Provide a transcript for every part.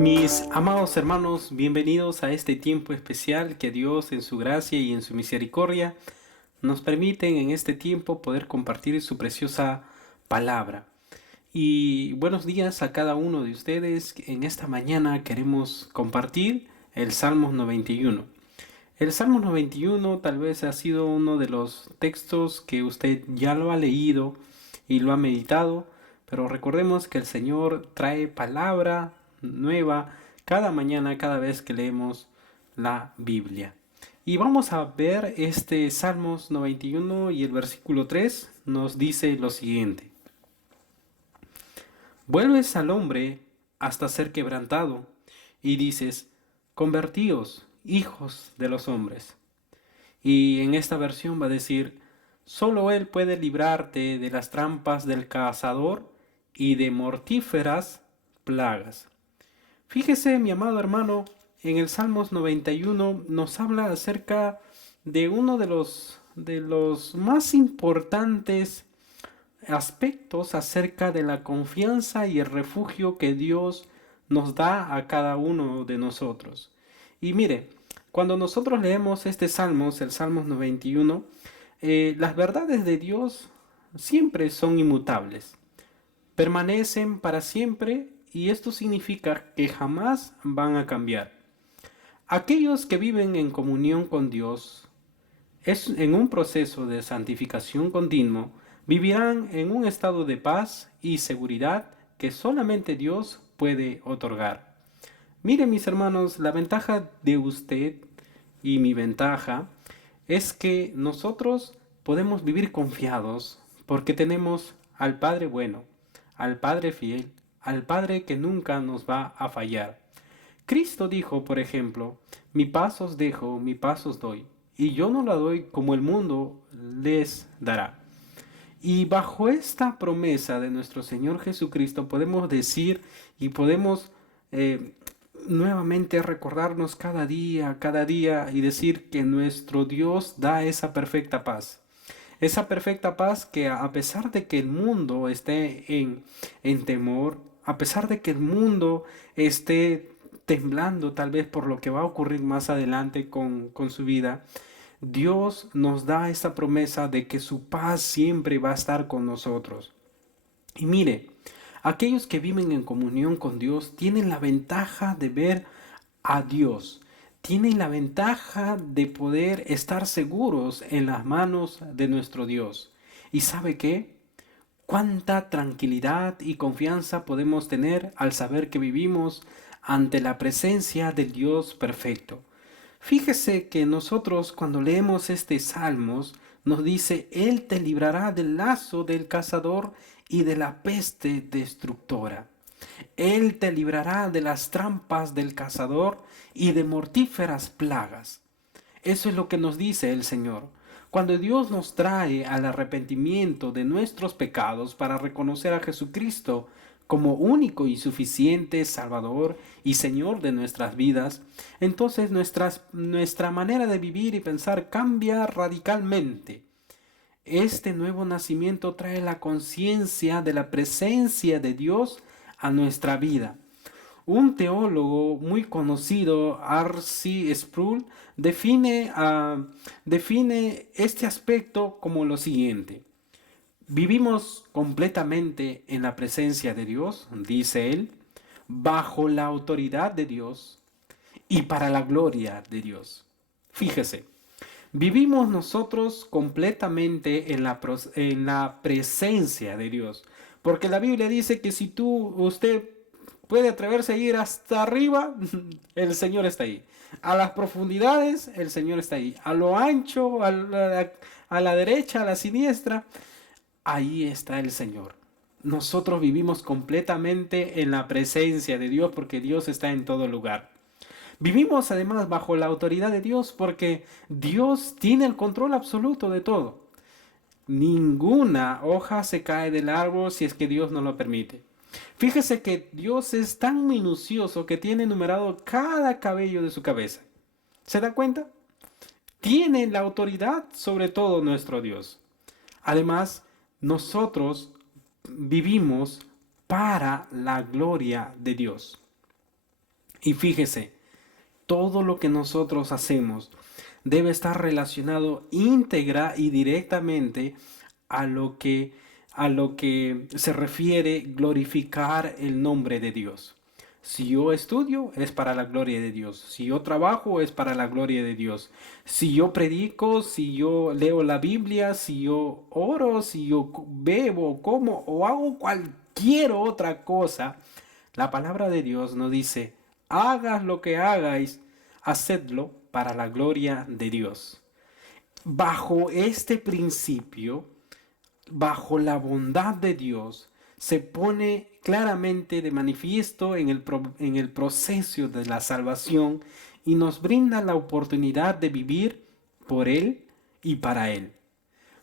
Mis amados hermanos, bienvenidos a este tiempo especial que Dios en su gracia y en su misericordia nos permiten en este tiempo poder compartir su preciosa palabra. Y buenos días a cada uno de ustedes. En esta mañana queremos compartir el Salmos 91. El Salmos 91 tal vez ha sido uno de los textos que usted ya lo ha leído y lo ha meditado, pero recordemos que el Señor trae palabra nueva cada mañana, cada vez que leemos la Biblia. Y vamos a ver este Salmos 91 y el versículo 3 nos dice lo siguiente. Vuelves al hombre hasta ser quebrantado y dices, convertíos, hijos de los hombres. Y en esta versión va a decir, solo Él puede librarte de las trampas del cazador y de mortíferas plagas. Fíjese, mi amado hermano, en el Salmos 91 nos habla acerca de uno de los más importantes aspectos acerca de la confianza y el refugio que Dios nos da a cada uno de nosotros. Y mire, cuando nosotros leemos este Salmos, el Salmos 91, las verdades de Dios siempre son inmutables, permanecen para siempre y esto significa que jamás van a cambiar. Aquellos que viven en comunión con Dios es en un proceso de santificación continuo, vivirán en un estado de paz y seguridad que solamente Dios puede otorgar. Miren mis hermanos, la ventaja de usted y mi ventaja es que nosotros podemos vivir confiados porque tenemos al Padre bueno, al Padre fiel, al Padre que nunca nos va a fallar. Cristo dijo, por ejemplo, mi paz os dejo, mi paz os doy, y yo no la doy como el mundo les dará. Y bajo esta promesa de nuestro Señor Jesucristo podemos decir y podemos nuevamente recordarnos cada día y decir que nuestro Dios da esa perfecta paz. Esa perfecta paz que a pesar de que el mundo esté en temor, a pesar de que el mundo esté temblando tal vez por lo que va a ocurrir más adelante con su vida, Dios nos da esta promesa de que su paz siempre va a estar con nosotros. Y mire, aquellos que viven en comunión con Dios tienen la ventaja de ver a Dios. Tienen la ventaja de poder estar seguros en las manos de nuestro Dios. ¿Y sabe qué? Cuánta tranquilidad y confianza podemos tener al saber que vivimos ante la presencia del Dios perfecto. Fíjese que nosotros cuando leemos este Salmos nos dice, Él te librará del lazo del cazador y de la peste destructora. Él te librará de las trampas del cazador y de mortíferas plagas. Eso es lo que nos dice el Señor. Cuando Dios nos trae al arrepentimiento de nuestros pecados para reconocer a Jesucristo como único y suficiente Salvador y Señor de nuestras vidas, entonces nuestra manera de vivir y pensar cambia radicalmente. Este nuevo nacimiento trae la conciencia de la presencia de Dios a nuestra vida. Un teólogo muy conocido, R.C. Sproul, define este aspecto como lo siguiente. Vivimos completamente en la presencia de Dios, dice él, bajo la autoridad de Dios y para la gloria de Dios. Fíjese, vivimos nosotros completamente en la presencia de Dios, porque la Biblia dice que si usted puede atreverse a ir hasta arriba, el Señor está ahí. A las profundidades, el Señor está ahí. A lo ancho, a la derecha, a la siniestra, ahí está el Señor. Nosotros vivimos completamente en la presencia de Dios porque Dios está en todo lugar. Vivimos además bajo la autoridad de Dios porque Dios tiene el control absoluto de todo. Ninguna hoja se cae del árbol si es que Dios no lo permite. Fíjese que Dios es tan minucioso que tiene numerado cada cabello de su cabeza. ¿Se da cuenta? Tiene la autoridad sobre todo nuestro Dios. Además, nosotros vivimos para la gloria de Dios. Y fíjese, todo lo que nosotros hacemos debe estar relacionado íntegra y directamente a a lo que se refiere glorificar el nombre de Dios. Si yo estudio es para la gloria de Dios. Si yo trabajo es para la gloria de Dios. Si yo predico, si yo leo la Biblia, si yo oro, si yo bebo, como o hago cualquier otra cosa, la palabra de Dios nos dice, hagas lo que hagáis, hacedlo para la gloria de Dios. Bajo este principio, bajo la bondad de Dios, se pone claramente de manifiesto en el proceso de la salvación y nos brinda la oportunidad de vivir por Él y para Él.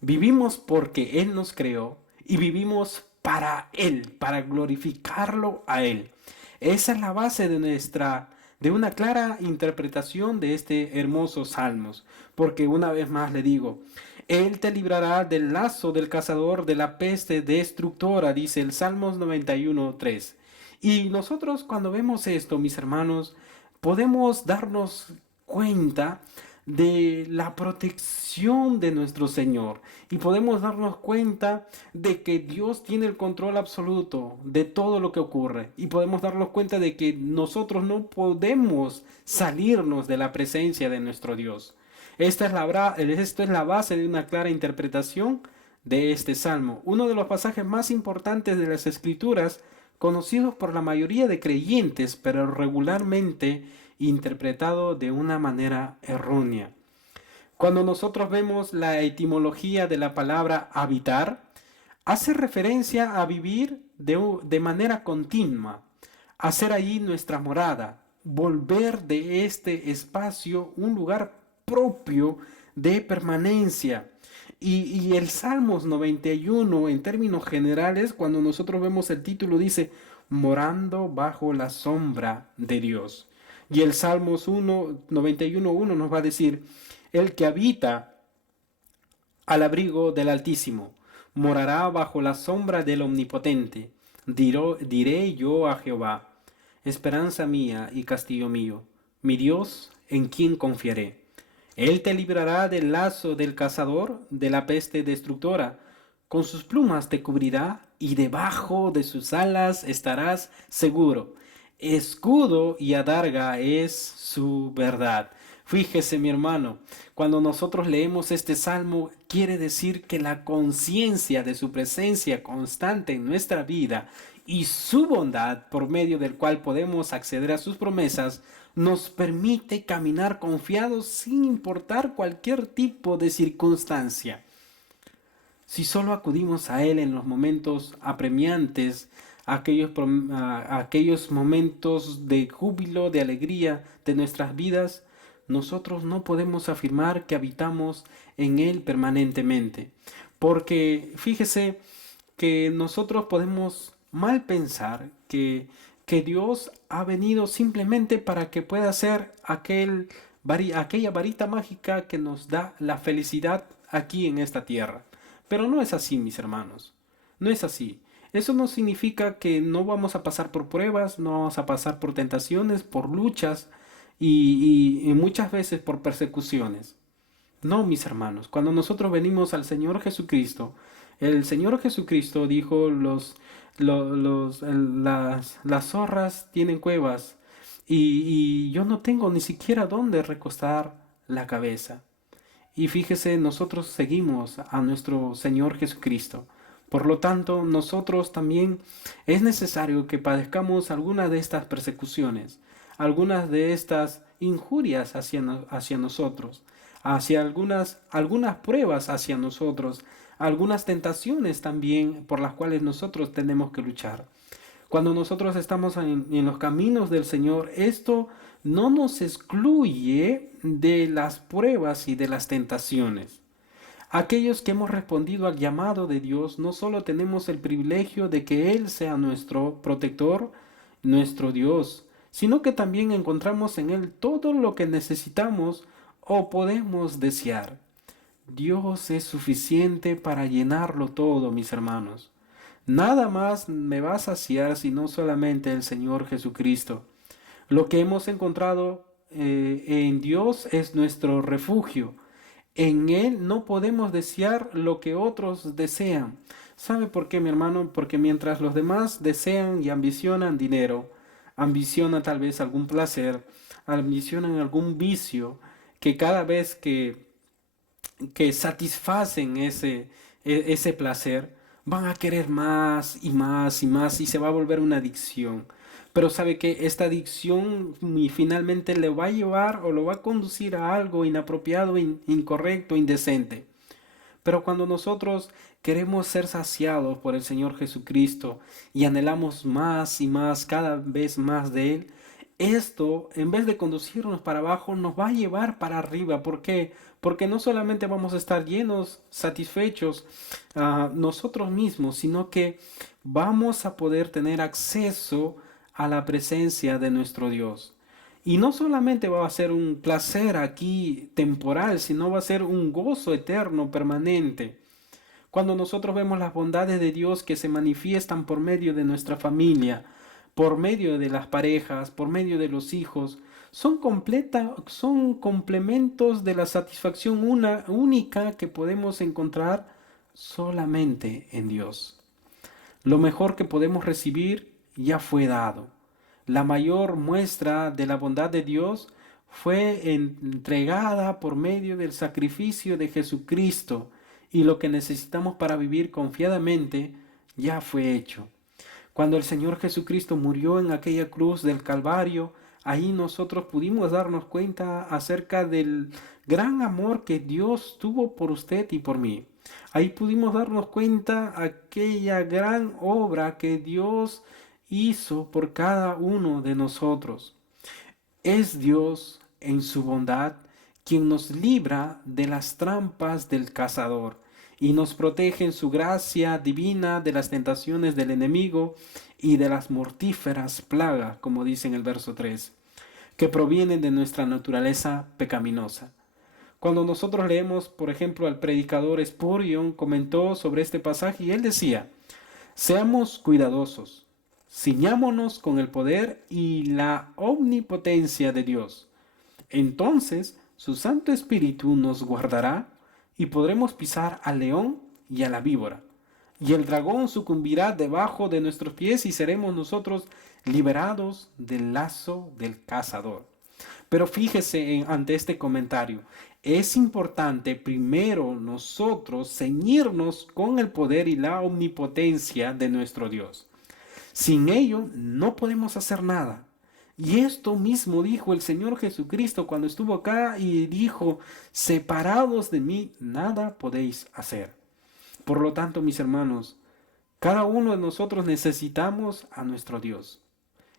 Vivimos porque Él nos creó y vivimos para Él, para glorificarlo a Él. Esa es la base de una clara interpretación de este hermoso Salmos. Porque una vez más le digo, Él te librará del lazo del cazador, de la peste destructora, dice el Salmos 91:3. Y nosotros cuando vemos esto, mis hermanos, podemos darnos cuenta de la protección de nuestro Señor y podemos darnos cuenta de que Dios tiene el control absoluto de todo lo que ocurre y podemos darnos cuenta de que nosotros no podemos salirnos de la presencia de nuestro Dios. Esto es la base de una clara interpretación de este salmo, uno de los pasajes más importantes de las Escrituras, conocidos por la mayoría de creyentes, pero regularmente interpretado de una manera errónea. Cuando nosotros vemos la etimología de la palabra habitar, hace referencia a vivir de manera continua, hacer allí nuestra morada, volver de este espacio un lugar propio de permanencia. Y el Salmos 91 en términos generales, cuando nosotros vemos el título, dice, morando bajo la sombra de Dios. Y el Salmos 91:1 nos va a decir, el que habita al abrigo del Altísimo, morará bajo la sombra del Omnipotente. Diré yo a Jehová, esperanza mía y castillo mío, mi Dios en quien confiaré. Él te librará del lazo del cazador, de la peste destructora. Con sus plumas te cubrirá y debajo de sus alas estarás seguro. Escudo y adarga es su verdad. Fíjese, mi hermano, cuando nosotros leemos este salmo, quiere decir que la conciencia de su presencia constante en nuestra vida y su bondad, por medio del cual podemos acceder a sus promesas, nos permite caminar confiados sin importar cualquier tipo de circunstancia. Si solo acudimos a Él en los momentos apremiantes, aquellos momentos de júbilo, de alegría de nuestras vidas, nosotros no podemos afirmar que habitamos en Él permanentemente. Porque fíjese que nosotros podemos mal pensar que Dios ha venido simplemente para que pueda ser aquella varita mágica que nos da la felicidad aquí en esta tierra. Pero no es así, mis hermanos. No es así. Eso no significa que no vamos a pasar por pruebas, no vamos a pasar por tentaciones, por luchas y muchas veces por persecuciones. No, mis hermanos, cuando nosotros venimos al Señor Jesucristo, el Señor Jesucristo dijo, las zorras tienen cuevas y yo no tengo ni siquiera dónde recostar la cabeza. Y fíjese, nosotros seguimos a nuestro Señor Jesucristo. Por lo tanto, nosotros también es necesario que padezcamos algunas de estas persecuciones, algunas de estas injurias hacia nosotros, hacia algunas pruebas hacia nosotros, algunas tentaciones también por las cuales nosotros tenemos que luchar. Cuando nosotros estamos en los caminos del Señor, esto no nos excluye de las pruebas y de las tentaciones. Aquellos que hemos respondido al llamado de Dios, no solo tenemos el privilegio de que Él sea nuestro protector, nuestro Dios, sino que también encontramos en Él todo lo que necesitamos o podemos desear. Dios es suficiente para llenarlo todo, mis hermanos. Nada más me va a saciar sino solamente el Señor Jesucristo. Lo que hemos encontrado en Dios es nuestro refugio. En Él no podemos desear lo que otros desean. ¿Sabe por qué, mi hermano? Porque mientras los demás desean y ambicionan dinero, ambicionan tal vez algún placer, ambicionan algún vicio, que cada vez que satisfacen ese placer, van a querer más y más y más y se va a volver una adicción. Pero sabe que esta adicción finalmente le va a llevar o lo va a conducir a algo inapropiado, incorrecto, indecente. Pero cuando nosotros queremos ser saciados por el Señor Jesucristo y anhelamos más y más, cada vez más de Él, esto, en vez de conducirnos para abajo, nos va a llevar para arriba. ¿Por qué? Porque no solamente vamos a estar llenos, satisfechos nosotros mismos, sino que vamos a poder tener acceso a la presencia de nuestro Dios. Y no solamente va a ser un placer aquí temporal, sino va a ser un gozo eterno, permanente. Cuando nosotros vemos las bondades de Dios que se manifiestan por medio de nuestra familia, por medio de las parejas, por medio de los hijos, son complementos de la satisfacción única que podemos encontrar solamente en Dios. Lo mejor que podemos recibir ya fue dado. La mayor muestra de la bondad de Dios fue entregada por medio del sacrificio de Jesucristo, y lo que necesitamos para vivir confiadamente ya fue hecho. Cuando el Señor Jesucristo murió en aquella cruz del Calvario, ahí nosotros pudimos darnos cuenta acerca del gran amor que Dios tuvo por usted y por mí. Ahí pudimos darnos cuenta aquella gran obra que Dios hizo por cada uno de nosotros. Es Dios en su bondad quien nos libra de las trampas del cazador y nos protege en su gracia divina de las tentaciones del enemigo y de las mortíferas plagas, como dice en el verso 3, que provienen de nuestra naturaleza pecaminosa. Cuando nosotros leemos, por ejemplo, al predicador Spurgeon comentó sobre este pasaje y él decía: seamos cuidadosos, ciñámonos con el poder y la omnipotencia de Dios. Entonces su Santo Espíritu nos guardará y podremos pisar al león y a la víbora. Y el dragón sucumbirá debajo de nuestros pies y seremos nosotros liberados del lazo del cazador. Pero fíjese ante este comentario, es importante primero nosotros ceñirnos con el poder y la omnipotencia de nuestro Dios. Sin ello no podemos hacer nada. Y esto mismo dijo el Señor Jesucristo cuando estuvo acá y dijo: separados de mí nada podéis hacer. Por lo tanto, mis hermanos, cada uno de nosotros necesitamos a nuestro Dios.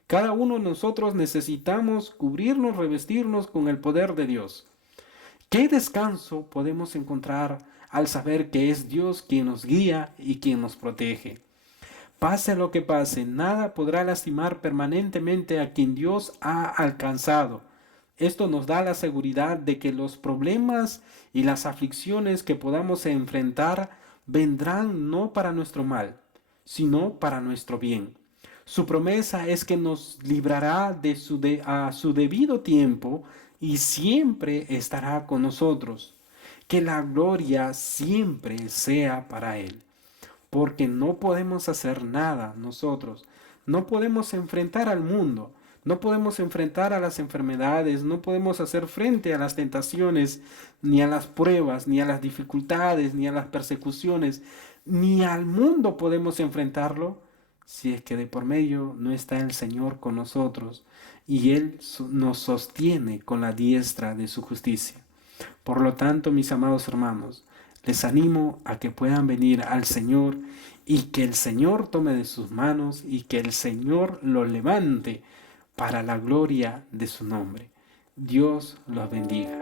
Cada uno de nosotros necesitamos cubrirnos, revestirnos con el poder de Dios. ¿Qué descanso podemos encontrar al saber que es Dios quien nos guía y quien nos protege? Pase lo que pase, nada podrá lastimar permanentemente a quien Dios ha alcanzado. Esto nos da la seguridad de que los problemas y las aflicciones que podamos enfrentar vendrán no para nuestro mal, sino para nuestro bien. Su promesa es que nos librará a su debido tiempo y siempre estará con nosotros. Que la gloria siempre sea para Él, porque no podemos hacer nada nosotros. No podemos enfrentar al mundo, no podemos enfrentar a las enfermedades, no podemos hacer frente a las tentaciones, ni a las pruebas, ni a las dificultades, ni a las persecuciones, ni al mundo podemos enfrentarlo si es que de por medio no está el Señor con nosotros y Él nos sostiene con la diestra de su justicia. Por lo tanto, mis amados hermanos, les animo a que puedan venir al Señor y que el Señor tome de sus manos y que el Señor lo levante para la gloria de su nombre. Dios los bendiga.